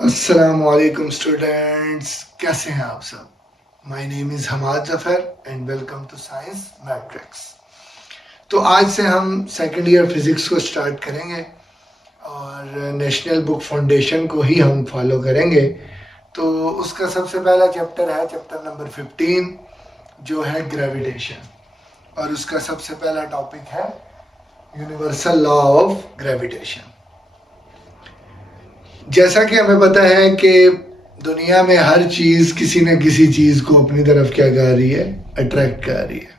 अस्सलामुअलैकुम स्टूडेंट्स, कैसे हैं आप सब। My name is Hamad Zafar and welcome to science matrix. तो आज से हम सेकेंड ईयर फिज़िक्स को स्टार्ट करेंगे और नेशनल बुक फाउंडेशन को ही हम फॉलो करेंगे। तो उसका सबसे पहला चैप्टर है चैप्टर नंबर 15 जो है ग्रेविटेशन, और उसका सबसे पहला टॉपिक है यूनिवर्सल लॉ ऑफ ग्रेविटेशन। जैसा कि हमें पता है कि दुनिया में हर चीज़ किसी न किसी चीज़ को अपनी तरफ क्या कर रही है, अट्रैक्ट कर रही है।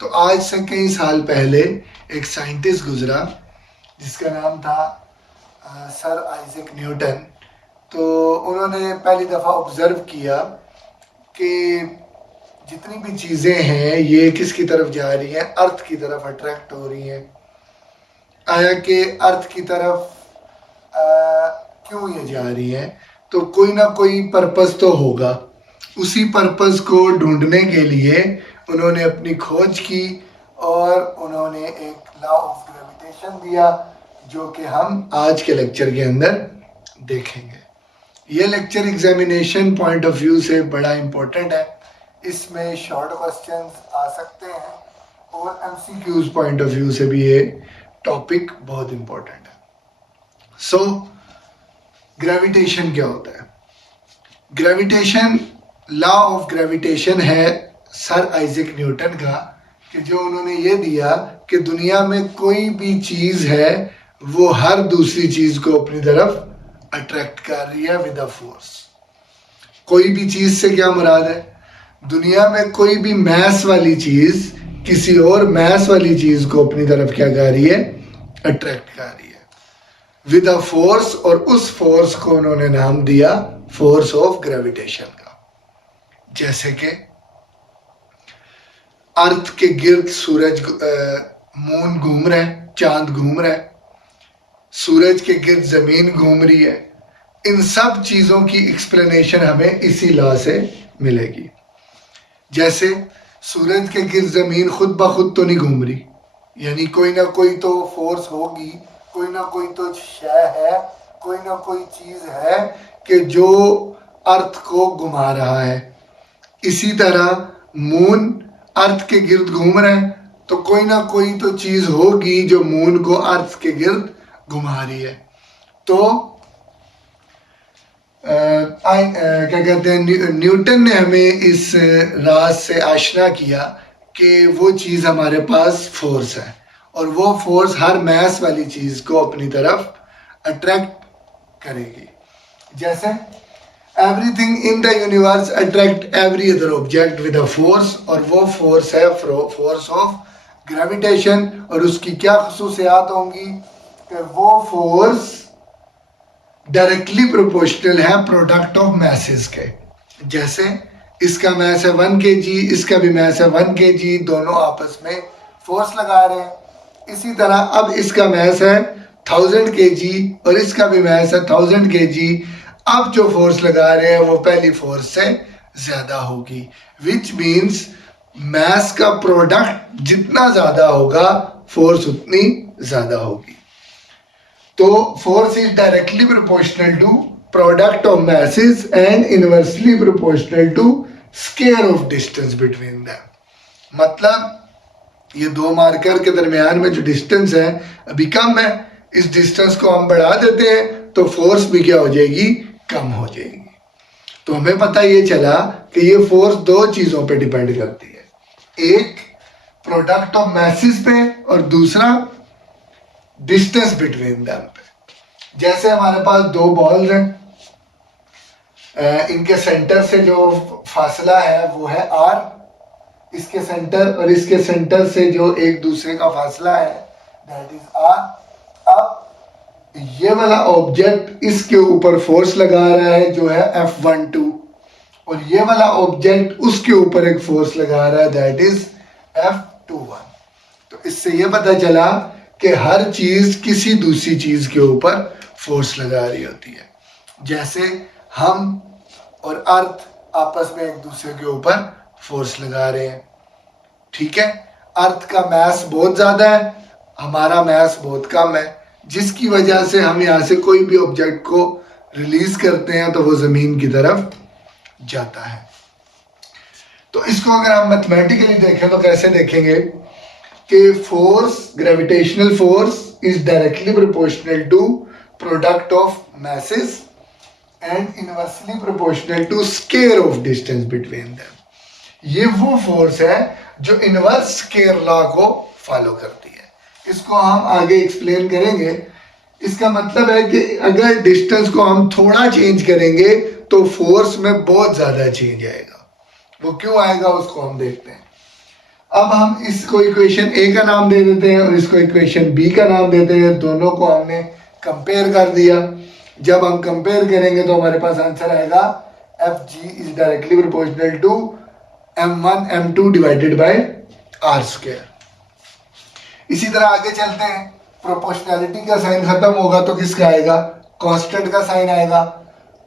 तो आज से कई साल पहले एक साइंटिस्ट गुजरा जिसका नाम था सर आइजैक न्यूटन। तो उन्होंने पहली दफ़ा ऑब्ज़र्व किया कि जितनी भी चीज़ें हैं ये किसकी तरफ जा रही हैं, अर्थ की तरफ अट्रैक्ट हो रही हैं। आया कि अर्थ की तरफ क्यों ये जा रही है, तो कोई ना कोई पर्पस तो होगा। उसी पर्पस को ढूंढने के लिए उन्होंने अपनी खोज की और उन्होंने एक लॉ ऑफ ग्रेविटेशन दिया जो कि हम आज के लेक्चर के अंदर देखेंगे। ये lecture examination point of view से बड़ा इम्पोर्टेंट है। इसमें शॉर्ट क्वेश्चंस आ सकते हैं और एमसीक्यूज पॉइंट ऑफ व्यू से भी ये टॉपिक बहुत इम्पोर्टेंट है। सो ग्रेविटेशन क्या होता है? ग्रेविटेशन, लॉ ऑफ ग्रेविटेशन है सर आइजैक न्यूटन का, कि जो उन्होंने ये दिया कि दुनिया में कोई भी चीज़ है वो हर दूसरी चीज़ को अपनी तरफ अट्रैक्ट कर रही है विद अ फोर्स। कोई भी चीज़ से क्या मुराद है? दुनिया में कोई भी मैस वाली चीज़ किसी और मैस वाली चीज़ को अपनी तरफ क्या कर रही है, अट्रैक्ट कर रही है विद अ फोर्स, और उस फोर्स को उन्होंने नाम दिया फोर्स ऑफ ग्रेविटेशन का। जैसे कि अर्थ के गिर्द सूरज, मून घूम रहा है, चांद घूम रहा है, सूरज के गिर्द जमीन घूम रही है। इन सब चीजों की एक्सप्लेनेशन हमें इसी लॉ से मिलेगी। जैसे सूरज के गिर्द जमीन खुद ब खुद तो नहीं घूम रही, यानी कोई ना कोई तो फोर्स होगी, कोई ना कोई तो शय है, कोई ना कोई चीज है कि जो अर्थ को घुमा रहा है। इसी तरह मून अर्थ के गिर्द घूम रहा है, तो कोई ना कोई तो चीज होगी जो मून को अर्थ के गिर्द घुमा रही है। तो क्या कहते हैं, न्यूटन ने हमें इस राज से आशना किया कि वो चीज़ हमारे पास फोर्स है, और वो फोर्स हर मैस वाली चीज़ को अपनी तरफ अट्रैक्ट करेगी। जैसे everything in the universe attract every other object with a force, और वो फोर्स है फोर्स ऑफ ग्रेविटेशन। और उसकी क्या खसूसियात होंगी कि वो फोर्स डायरेक्टली प्रोपोर्शनल है प्रोडक्ट ऑफ मैसेस के। जैसे इसका मैस है 1 kg, इसका भी मैस है 1 kg, दोनों आपस में फोर्स लगा रहे हैं। इसी तरह अब इसका मैस है 1000 kg और इसका भी मैस है 1000 kg। अब जो फोर्स लगा रहे हैं वो पहली फोर्स से ज्यादा होगी, विच मीन्स मैस का प्रोडक्ट जितना ज्यादा होगा फोर्स उतनी ज्यादा होगी। तो force is directly proportional to product of masses and inversely proportional to square of distance between them. मतलब ये दो मार्कर के दरमियान में जो डिस्टेंस है अभी कम है, इस डिस्टेंस को हम बढ़ा देते हैं तो फोर्स भी क्या हो जाएगी, कम हो जाएगी। तो हमें पता ये चला कि ये फोर्स दो चीजों पे डिपेंड करती है, एक प्रोडक्ट ऑफ मैसेस पे और दूसरा डिस्टेंस बिटवीन देम पे। जैसे हमारे पास दो बॉल्स हैं, इनके सेंटर से जो फासला है वो है r, इसके सेंटर और इसके सेंटर से जो एक दूसरे का फासला है दैट इज r। अब ये वाला ऑब्जेक्ट इसके ऊपर फोर्स लगा रहा है जो है F12, और ये वाला ऑब्जेक्ट उसके ऊपर एक फोर्स लगा रहा है दैट इज F21। तो इससे ये पता चला कि हर चीज किसी दूसरी चीज के ऊपर फोर्स लगा रही होती है। जैसे हम और अर्थ आपस में एक दूसरे के ऊपर फोर्स लगा रहे हैं, ठीक है। अर्थ का मैस बहुत ज्यादा है, हमारा मैस बहुत कम है, जिसकी वजह से हम यहाँ से कोई भी ऑब्जेक्ट को रिलीज करते हैं तो वो जमीन की तरफ जाता है। तो इसको अगर हम मैथमेटिकली देखें तो कैसे देखेंगे कि force, gravitational force is directly proportional to product of masses and inversely proportional to square of distance between them. ये वो फोर्स है जो इनवर्स स्केयर लॉ को फॉलो करती है। इसको हम आगे एक्सप्लेन करेंगे। इसका मतलब है कि अगर डिस्टेंस को हम थोड़ा चेंज करेंगे तो फोर्स में बहुत ज्यादा चेंज आएगा। वो क्यों आएगा उसको हम देखते हैं। अब हम इसको इक्वेशन ए का नाम दे देते हैं और इसको इक्वेशन बी का नाम देते हैं। दोनों को हमने कंपेयर कर दिया। जब हम कंपेयर करेंगे तो हमारे पास आंसर आएगा F G is directly proportional to m1 m2 divided by r square. इसी तरह आगे चलते हैं। प्रोपोर्शनैलिटी का साइन खत्म होगा तो किसका आएगा, कांस्टेंट का साइन आएगा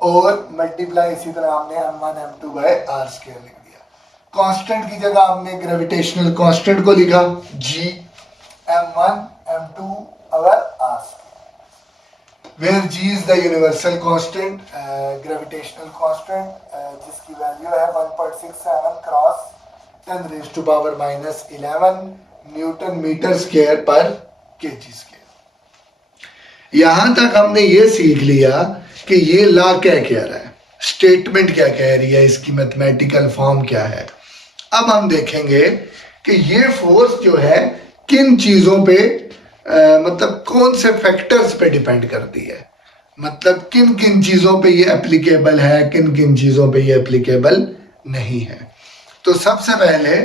और मल्टीप्लाई इसी तरह हमने m1 m2 bye r square लिख दिया। कांस्टेंट की जगह हमने ग्रेविटेशनल कांस्टेंट को लिखा g m1 m2 over r where g is the universal constant, gravitational constant, जिसकी वैल्यू है 1.67 cross 10 raised to power minus 11 newton metre square पर केजी स्क्वायर। यहां तक हमने ये सीख लिया कि ये लॉ क्या कह रहा है, स्टेटमेंट क्या कह रही है, इसकी मैथमेटिकल फॉर्म क्या है। अब हम देखेंगे कि ये फोर्स जो है किन चीजों पे मतलब कौन से फैक्टर्स पे डिपेंड करती है, मतलब किन किन चीजों पे ये एप्लीकेबल है, किन किन चीजों पे ये एप्लीकेबल नहीं है। तो सबसे पहले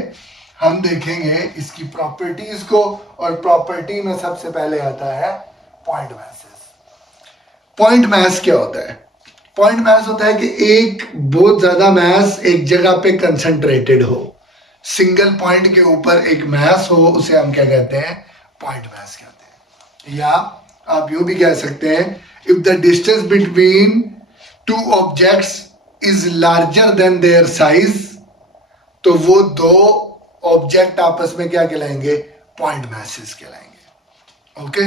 हम देखेंगे इसकी प्रॉपर्टीज को, और प्रॉपर्टी में सबसे पहले आता है पॉइंट मैसेस। पॉइंट मैस क्या होता है? पॉइंट मैस होता है कि एक बहुत ज्यादा मैस एक जगह पे कंसंट्रेटेड हो, सिंगल पॉइंट के ऊपर एक मैस हो, उसे हम क्या कहते हैं, पॉइंट मैस कहते हैं। या आप यूं भी कह सकते हैं, if the distance between two objects is larger than their size, तो वो दो ऑब्जेक्ट आपस में क्या कहलाएंगे, पॉइंट मैसेस कहलाएंगे। Okay,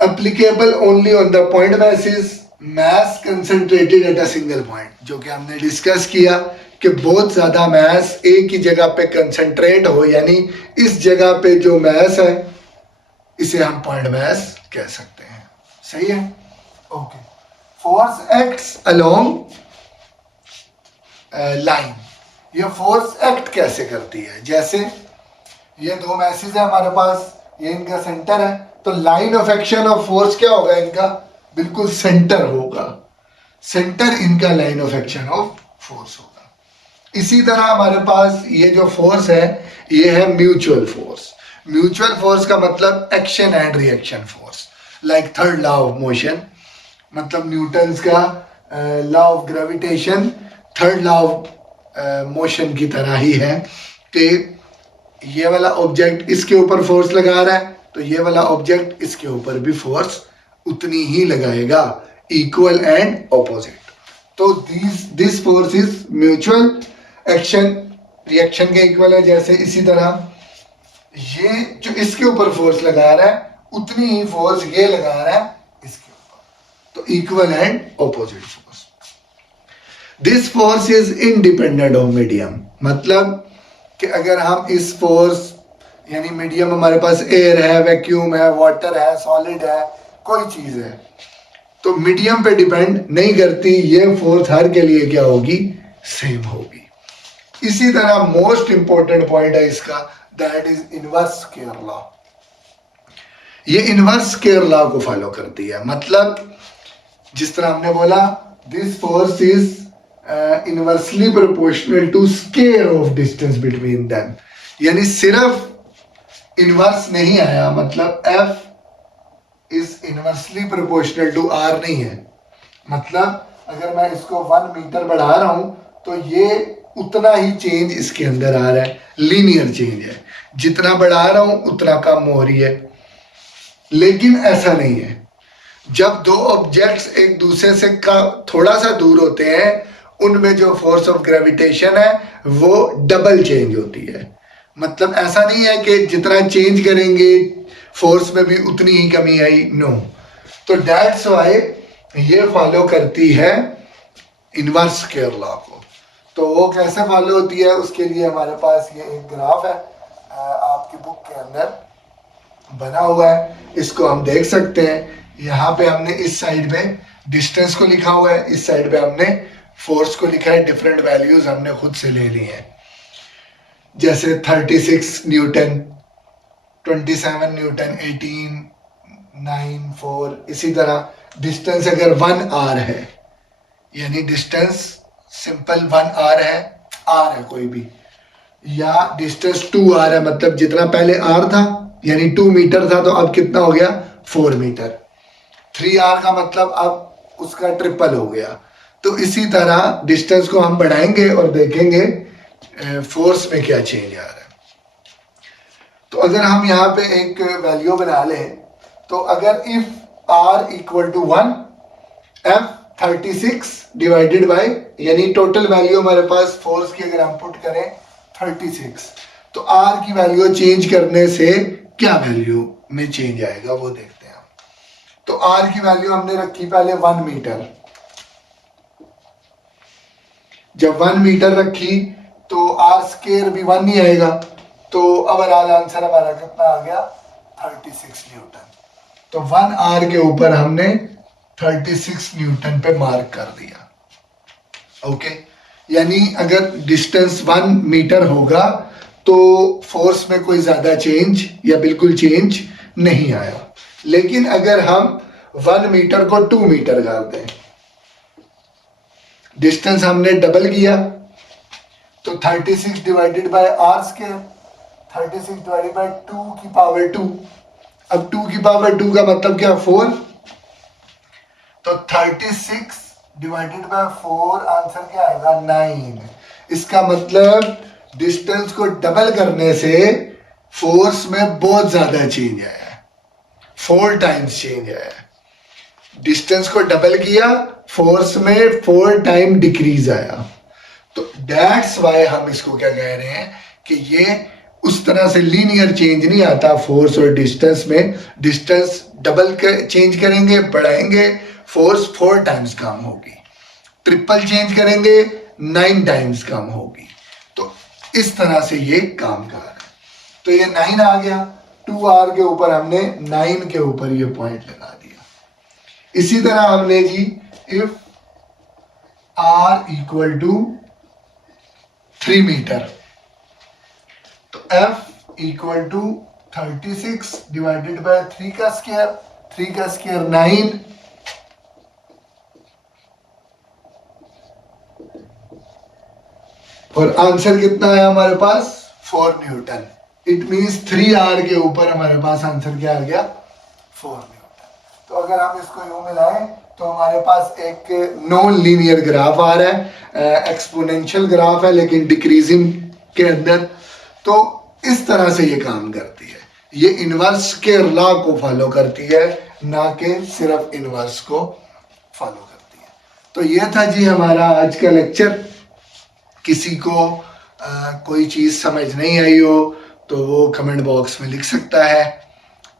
applicable only on the point masses, mass concentrated at a single point, जो कि हमने डिस्कस किया कि बहुत ज्यादा मैस एक ही जगह पे कंसंट्रेट हो, यानी इस जगह पे जो मैस है इसे हम पॉइंट मैस कह सकते हैं। सही है, okay. Force acts along line, ये फोर्स एक्ट कैसे करती है? जैसे ये दो मैसेज है हमारे पास, ये इनका सेंटर है, तो line of action of force क्या होगा इनका, बिल्कुल सेंटर होगा, सेंटर इनका line of action of force होगा। इसी तरह हमारे पास ये जो फोर्स है ये है म्यूचुअल फोर्स। म्यूचुअल फोर्स का मतलब action and reaction force, like third law of motion, मतलब न्यूटन्स का law of gravitation third law of motion की तरह ही है कि ये वाला ऑब्जेक्ट इसके ऊपर फोर्स लगा रहा है तो ये वाला ऑब्जेक्ट इसके ऊपर भी फोर्स उतनी ही लगाएगा, इक्वल एंड ऑपोजिट। तो this force is mutual, action reaction के इक्वल है। जैसे इसी तरह ये जो इसके ऊपर फोर्स लगा रहा है उतनी ही फोर्स ये लगा रहा है इसके ऊपर, तो equal and opposite force. This force is independent of medium, मतलब कि अगर हम इस फोर्स, यानी मीडियम हमारे पास एयर है, वैक्यूम है, वाटर है, सॉलिड है, कोई चीज है, तो मीडियम पे डिपेंड नहीं करती, ये फोर्स हर के लिए क्या होगी, सेम होगी। इसी तरह मोस्ट इंपॉर्टेंट पॉइंट है इसका, that is inverse square law. ये इनवर्स स्केयर लॉ को फॉलो करती है, मतलब जिस तरह हमने बोला this force is inversely proportional to square of distance between them, यानी सिर्फ इनवर्स नहीं आया, मतलब F is inversely proportional to R नहीं है। मतलब अगर मैं इसको 1 मीटर बढ़ा रहा हूं तो ये उतना ही चेंज इसके अंदर आ रहा है, लीनियर चेंज है, जितना बढ़ा रहा हूं उतना कम हो रही है। लेकिन ऐसा नहीं है, जब दो ऑब्जेक्ट्स एक दूसरे से थोड़ा सा दूर होते हैं उनमें जो फोर्स ऑफ ग्रेविटेशन है वो डबल चेंज होती है। मतलब ऐसा नहीं है कि जितना चेंज करेंगे फोर्स में भी उतनी ही कमी आई, नो। तो दैट्स व्हाई ये फॉलो करती है इनवर्स स्क्वायर लॉ को। तो वो कैसे फॉलो होती है, उसके लिए हमारे पास ये एक ग्राफ है आपकी बुक के अंदर बना हुआ है, इसको हम देख सकते हैं। यहाँ पे हमने इस साइड पे डिस्टेंस को लिखा हुआ है, इस साइड पे हमने फोर्स को लिखा है। डिफरेंट वैल्यूज हमने खुद से ले ली हैं, जैसे 36 न्यूटन, 27 न्यूटन, 18, 9, 4। इसी तरह डिस्टेंस अगर 1 आर है, यानी डिस्टेंस सिंपल 1 आर है कोई भी, या डिस्टेंस 2 आर है, मतलब जितना पहले आर था यानी 2 मीटर था, तो अब कितना हो गया 4 मीटर। 3 आर का मतलब अब उसका ट्रिपल हो गया। तो इसी तरह डिस्टेंस को हम बढ़ाएंगे और देखेंगे फोर्स में क्या चेंज आ रहा है। तो अगर हम यहाँ पे एक वैल्यू बना लें, तो अगर if r equal to 1, F 36 divided by, यानी टोटल वैल्यू हमारे पास फोर्स की अगर हम पुट करें 36, तो आर की वैल्यू चेंज करने से क्या वैल्यू में चेंज आएगा वो देखते हैं हम। तो आर की वैल्यू हमने रखी पहले 1 मीटर। जब 1 मीटर रखी तो आर स्क्वायर भी 1 ही आएगा, तो ओवरऑल आंसर हमारा कितना आ गया 36 न्यूटन। तो 1 आर के ऊपर हमने 36 न्यूटन पे मार्क कर दिया। ओके, यानी अगर डिस्टेंस 1 मीटर होगा तो फोर्स में कोई ज्यादा चेंज या बिल्कुल चेंज नहीं आया। लेकिन अगर हम 1 मीटर को 2 मीटर कर दें, डिस्टेंस हमने डबल किया, तो 36 divided by r square, 36 divided by 2 की पावर 2। अब 2 की पावर 2 का मतलब क्या 4, तो 36 डिवाइडेड बाय 4 आंसर क्या आएगा 9। इसका मतलब डिस्टेंस को डबल करने से फोर्स में बहुत ज्यादा चेंज आया है, 4 टाइम्स चेंज आया है। डिस्टेंस को डबल किया, फोर्स में 4 टाइम डिक्रीज आया। तो दैट्स वाई हम इसको क्या कह रहे हैं कि ये उस तरह से लीनियर चेंज नहीं आता फोर्स और डिस्टेंस में। डिस्टेंस डबल चेंज करेंगे, बढ़ाएंगे, फोर्स 4 टाइम्स कम होगी। ट्रिपल चेंज करेंगे 9 टाइम्स कम होगी। तो इस तरह से ये काम कर रहा है। तो ये 9 आ गया, 2r के ऊपर हमने 9 के ऊपर ये पॉइंट लगा दिया। इसी तरह हमने जी if r equal to 3 meter, तो f equal to 36 divided by 3 का स्क्वायर, 3 का स्क्वायर 9, और आंसर कितना आया हमारे पास 4 न्यूटन। इट मींस 3r के ऊपर हमारे पास आंसर क्या आ गया 4 न्यूटन। तो अगर हम इसको यूं मिलाएं तो हमारे पास एक नॉन लीनियर ग्राफ आ रहा है, एक्सपोनेंशियल ग्राफ है लेकिन डिक्रीजिंग के अंदर। तो इस तरह से ये काम करती है, ये इनवर्स के लॉ को फॉलो करती है, ना कि सिर्फ इनवर्स को फॉलो करती है। तो ये था जी हमारा आज का लेक्चर। किसी को कोई चीज़ समझ नहीं आई हो तो वो कमेंट बॉक्स में लिख सकता है।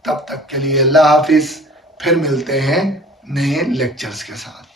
तब तक के लिए अल्लाह हाफिज़, फिर मिलते हैं नए लेक्चर्स के साथ।